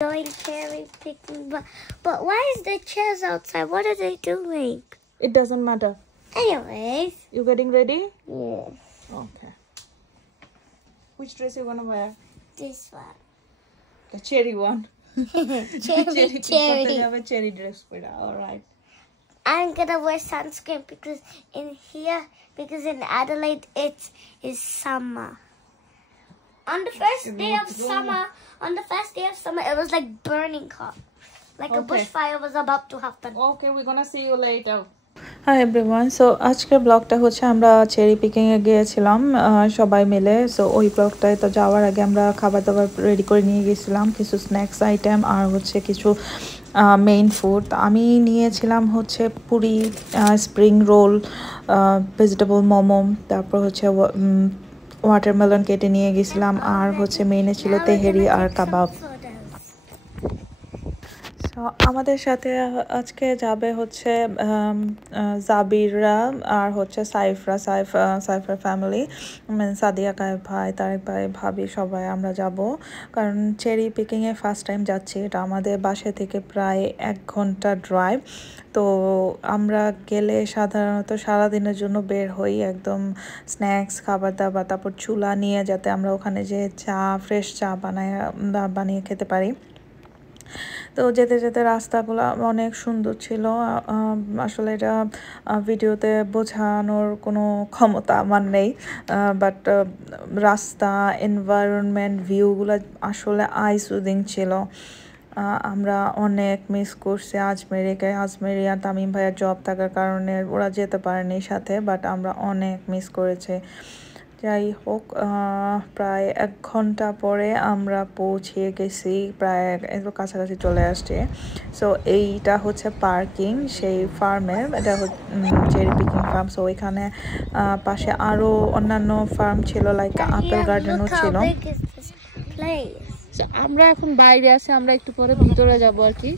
Going cherry picking, but why is the chairs outside? What are they doing? It doesn't matter. Anyways. You getting ready? Yes. Okay. Which dress you gonna wear? This one. The cherry one. cherry. Have a cherry dress for that. All right. I'm gonna wear sunscreen because in Adelaide it is summer. On the first day of summer, it was like burning hot. Like a bushfire was about to happen. Okay, we're gonna see you later. Hi everyone, so আজকের ব্লগটা হচ্ছে আমরা cherry Peking এ গিয়েছিলাম সবাই মিলে। So ওই ব্লগটায় তো যাওয়ার আগে আমরা খাবার দাবার রেডি করে নিয়ে গেছিলাম, কিছু স্ন্যাক্স আইটেম আর হচ্ছে কিছু মেইন ফুড। আমি নিয়েছিলাম হচ্ছে Puri, spring roll, vegetable momo, তারপর হচ্ছে ওয়াটারমেলন কেটে নিয়ে গেছিলাম, আর হচ্ছে মেইনে ছিল তেহেরি আর কাবাব। আমাদের সাথে আজকে যাবে হচ্ছে জাবিররা আর হচ্ছে সাইফার ফ্যামিলি, মানে সাদিয়া ভাই, তারেক ভাই, ভাবি, সবাই আমরা যাব। কারণ চেরি পিকিংয়ে ফার্স্ট টাইম যাচ্ছি। এটা আমাদের বাসা থেকে প্রায় 1 ঘন্টা ড্রাইভ। তো আমরা গেলে সাধারণত সারাদিনের জন্য বের হই, একদম স্ন্যাক্স, খাবার দাবার, তারপর চুলা নিয়ে, যাতে আমরা ওখানে যে ফ্রেশ চা বানিয়ে খেতে পারি। তো যেতে যেতে রাস্তাগুলো অনেক সুন্দর ছিল। আসলে এটা ভিডিওতে বোঝানোর কোনো ক্ষমতা আমার নেই, বাট রাস্তা, এনভায়রনমেন্ট, ভিউগুলো আসলে আই সুদিং ছিল। আমরা অনেক মিস করছি আজমেরি আর তামিম ভাইয়ের জব থাকার কারণে ওরা যেতে পারেনি সাথে, বাট আমরা অনেক মিস করেছি। যাই হোক, প্রায় 1 ঘন্টা পরে আমরা পৌঁছে গেছি, প্রায় কাছাকাছি চলে আসছে। সো এইটা হচ্ছে পার্কিং সেই ফার্মের, এটা হচ্ছে চেরি পিকিং ফার্ম। সো এখানে পাশে আরও অন্যান্য ফার্ম ছিল, লাইক আপেল গার্ডেনও ছিল। আমরা এখন বাইরে আছি, আমরা একটু পরে ভিতরে যাব আর কি।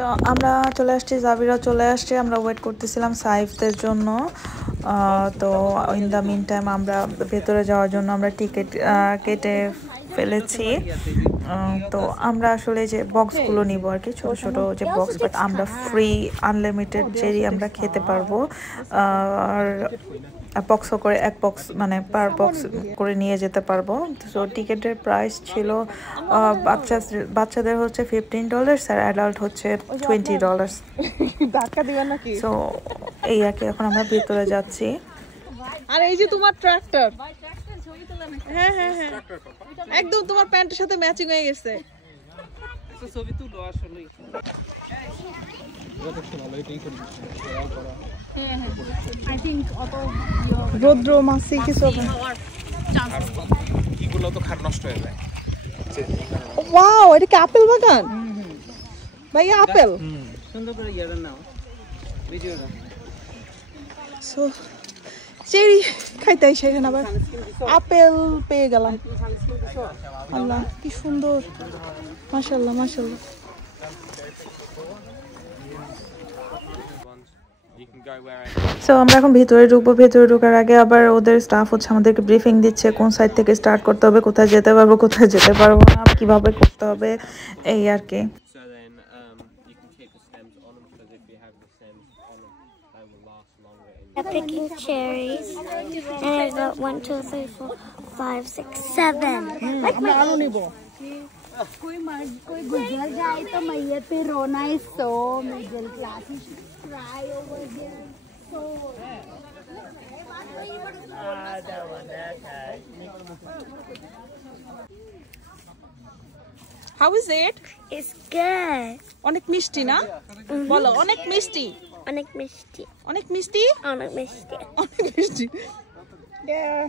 তো আমরা চলে আসছি, জাবিরা চলে আসছে, আমরা ওয়েট করতেছিলাম সাইফদের জন্য। তো ইন দ্য মিন টাইম আমরা ভেতরে যাওয়ার জন্য আমরা টিকিট কেটে ফেলেছি। তো আমরা আসলে যে বক্সগুলো নিব আর কি, ছোট ছোট যে বক্স, বাট আমরা ফ্রি আনলিমিটেড চেরি আমরা খেতে পারবো। আর বক্স করে এক বক্স, মানে পার বক্স করে নিয়ে যেতে পারবো। সো টিকিটের প্রাইস ছিল বাচ্চাদের হচ্ছে $15 আর অ্যাডাল্ট হচ্ছে $20। সো এই আর কি, এখন আমরা ভিতরে যাচ্ছি। আর এই যে তোমার ট্রাক্টর, হ্যাঁ হ্যাঁ হ্যাঁ, একদম তোমার প্যান্টের সাথে ম্যাচিং হয়ে গেছে। ছবি তুলো আসলে। রৌদ্র মাসি কিছু এগুলো তো খাট নষ্ট হয়ে যায়। ওয়াও, এটা কি আপেল বাগান? ভাইয়া আপেল সুন্দর করে গিয়ে নাও ভিডিওটা। সো চেরি খাইতে সেখানে আবার আপেল পেয়ে গেলাম। আল্লাহ কি সুন্দর, মাশাআল্লাহ মাশাআল্লাহ। সো আমরা এখন ভিতরে ঢুকবো। ভিতরে ঢোকার আগে আবার ওদের স্টাফ হচ্ছে আমাদেরকে ব্রিফিং দিচ্ছে, কোন সাইড থেকে স্টার্ট করতে হবে, কোথায় যেতে পারবো, কোথায় যেতে পারবো না, কিভাবে করতে হবে, এই আর কি। Picking cherries, and I got 1, 2, 3, 4, 5, 6, 7. Like my कोई गुजर जाए तो मैया पे रोना है so middle class cry over there so How is it? It's good. অনেক মিষ্টি না? বলো অনেক মিষ্টি। অনেক মিষ্টি। অনেক মিষ্টি? অনেক মিষ্টি। অনেক মিষ্টি। Yeah.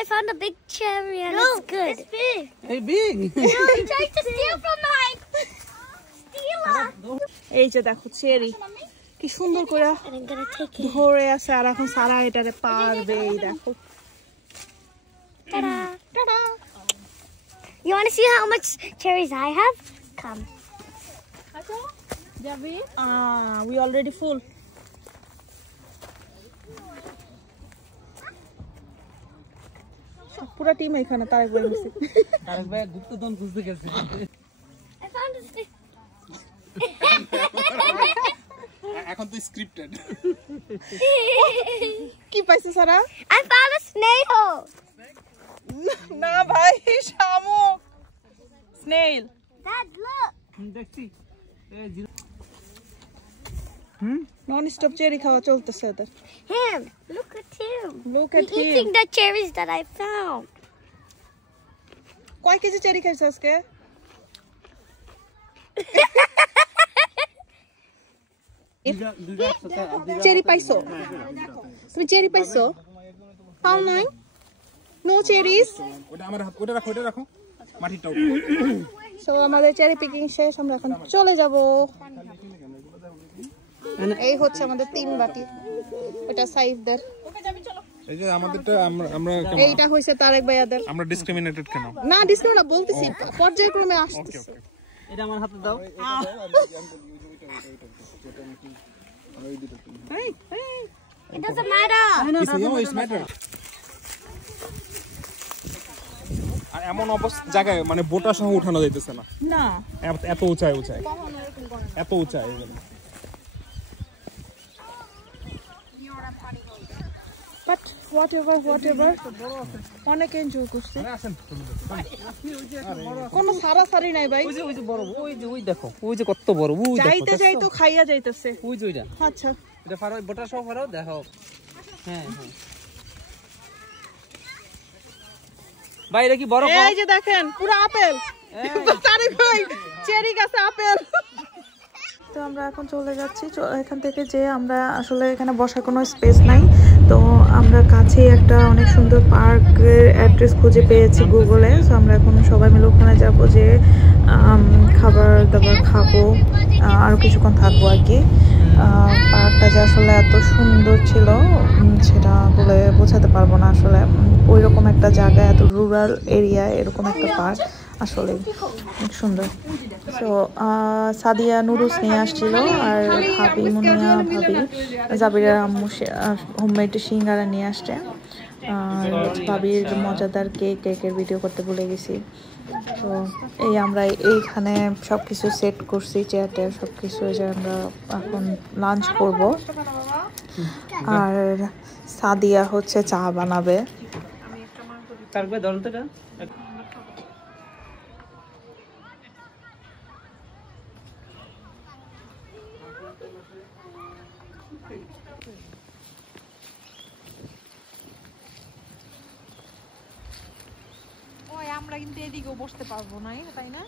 I found a big cherry and it's good. It's big. Hey, big. No, he tried to steal from mine. Stealer. এই যে দেখো চেরি কি সুন্দর করে And I'm gonna take it. ধরে আছে, আর এখন সারা এটারে পারবে। এই দেখো, Ta-da. Ta-da. You want to see how much cherries I have? Come. we already full. পুরো টিম এখানে তারেক ভাই গেছে। তারেক ভাই গুপ্তধন খুঁজতে গেছে। I found a stick. এখন তো স্ক্রিপ্টেড। কি পাইছে সারা? I found a snail. না ভাই শামুক। স্নেইল। Dad, look. দেখছি নন স্টপ চেরি খাওয়া চলতেছে এদের। Him. Look at him. Look He's at him. eating the cherries that I found. কয় কেজি চেরি খাইছ আজকে? চেরি পাইছো? তুমি চেরি পাইছো? পাও নাই? No cherries? ওটা আমার হাত, ওটা রাখো মাটিটা। সো আমাদের চেরি পিকিং শেষ, আমরা এখন চলে যাব। এই হচ্ছে আমাদের 3 বাটি। এটা সাইফদের। এই যে আমাদেরটা আমরা এইটা হইছে তারেক ভাইয়াদের। আমরা ডিসক্রিমিনেটেড কেন? না ডিসকাউন্ট না বলতেছি, পর্যায়ক্রমে আসতেছে। এটা আমার হাতে দাও। It doesn't matter. It's matter. আর এমন অবস্থা জায়গায় মানে বোটা সহ উঠানো যাইতেছে না। না এত উঁচাই এত উঁচাই। বাট হোয়াটএভার অনেক এনজয় করছি। কোনো সারাসারি নাই ভাই। ওই যে বড়, ওই দেখো, ওই যে কত বড়, ওই দেখো। যাইতে খাইয়া যাইতেছে। ওই যে ওইটা। আচ্ছা এটা ফারো বোটা সহ ফারো দেখো। হ্যাঁ ভাই এটা কি বড়? এই যে দেখেন পুরো আপেল। তারেক ভাই চেরি গাছে আপেল। তো আমরা এখন চলে যাচ্ছি। এখান থেকে যে আমরা আসলে এখানে বসার কোনো স্পেস নাই, তো আমরা কাছেই একটা অনেক সুন্দর পার্কের অ্যাড্রেস খুঁজে পেয়েছি গুগলে। তো আমরা এখন সবাই মিলে ওখানে যাবো, যে খাবার দাবার খাবো, আরও কিছুক্ষণ থাকবো আর কি। পার্কটা যে আসলে এত সুন্দর ছিল সেটা বলে বোঝাতে পারবো না। আসলে ওই রকম একটা জায়গায়, এত রুরাল এরিয়ায় এরকম একটা পার্ক আসলে অনেক সুন্দর। তো সাদিয়া নুডলস নিয়ে আসছিল, আর ভাবি মুনিয়া ভাবি জাবিরের আম্মু হোমমেড সিঙ্গারা নিয়ে আসছে। আর ভাবির মজাদার কেকের ভিডিও করতে ভুলে গেছি। তো এই আমরা এইখানে সব কিছু সেট করছি, চেয়ার টেয়ার সব কিছু, যে আমরা এখন লাঞ্চ করব। আর সাদিয়া হচ্ছে চা বানাবে। তারপরে দলটা ওই আমরা কিন্তু এদিকেও বসতে পারবো না, তাই না?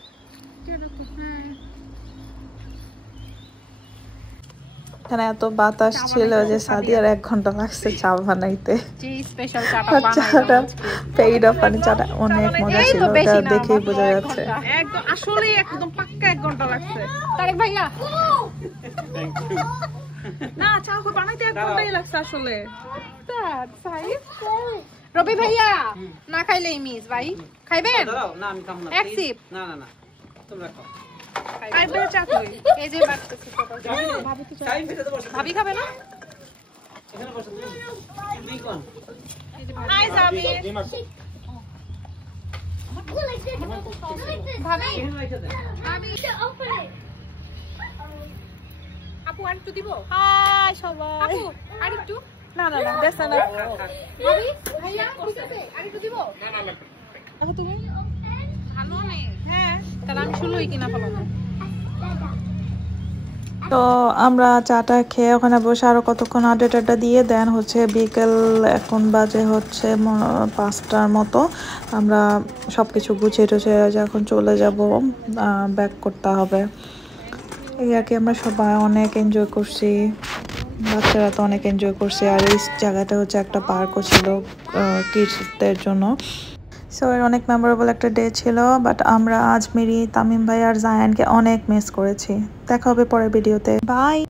এখানে এত বাতাস ছিল যে সাদিয়ার 1 ঘন্টা লাগছে চা বানাইতে। চাটা পেইড অফ, মানে চাটা অনেক মজা ছিল, ওটা দেখেই বোঝা যাচ্ছে। একদম আসলে একদম পাক্কা 1 ঘন্টা লাগছে। তারেক ভাইয়া না চা বানাইতে 1 ঘন্টাই লাগছে আসলে। রবি ভাইয়া না খাইলে মিস ভাই খাইবেন? না আমি খাবো না। এক সিপ। না তোমরা খাও। খাইবে চা কই? এই যে বাটতেছি ভাবি কি টাইম পেতে বসো। ভাবি খাবে না? এখানে বসো তুমি কোন? হাই যাবি ভাবি এখানে রেখে দে। আমি আপু আরেকটু দিব? হাই সবাই। আপু আরেকটু? না বেশ না। ভাবি ভাইয়া ঠিক আছে আরেকটু দিব? না দেখো তুমি ভালো নেই। হ্যাঁ তাহলে আমি শুলোই কিনা ফেলাম। তো আমরা চাটা খেয়ে ওখানে বসে আরো কতক্ষণ আড্ডা দিয়ে দেন হচ্ছে বিকেল, এখন বাজে হচ্ছে 5টার মতো। আমরা সবকিছু গুছিয়ে টুছিয়ে এখন চলে যাব, ব্যাক করতে হবে। এই আর কি, আমরা সবাই অনেক এনজয় করছি, বাচ্চারা তো অনেক এনজয় করছে। আর এই জায়গাটা হচ্ছে একটা পার্কও ছিল কিডসদের জন্য। সো এর অনেক মেমোরেবল একটা ডে ছিল। বাট আমরা আজমিরি, তামিম ভাই আর জায়ানকে অনেক মিস করেছি। দেখা হবে পরের ভিডিওতে। বাই।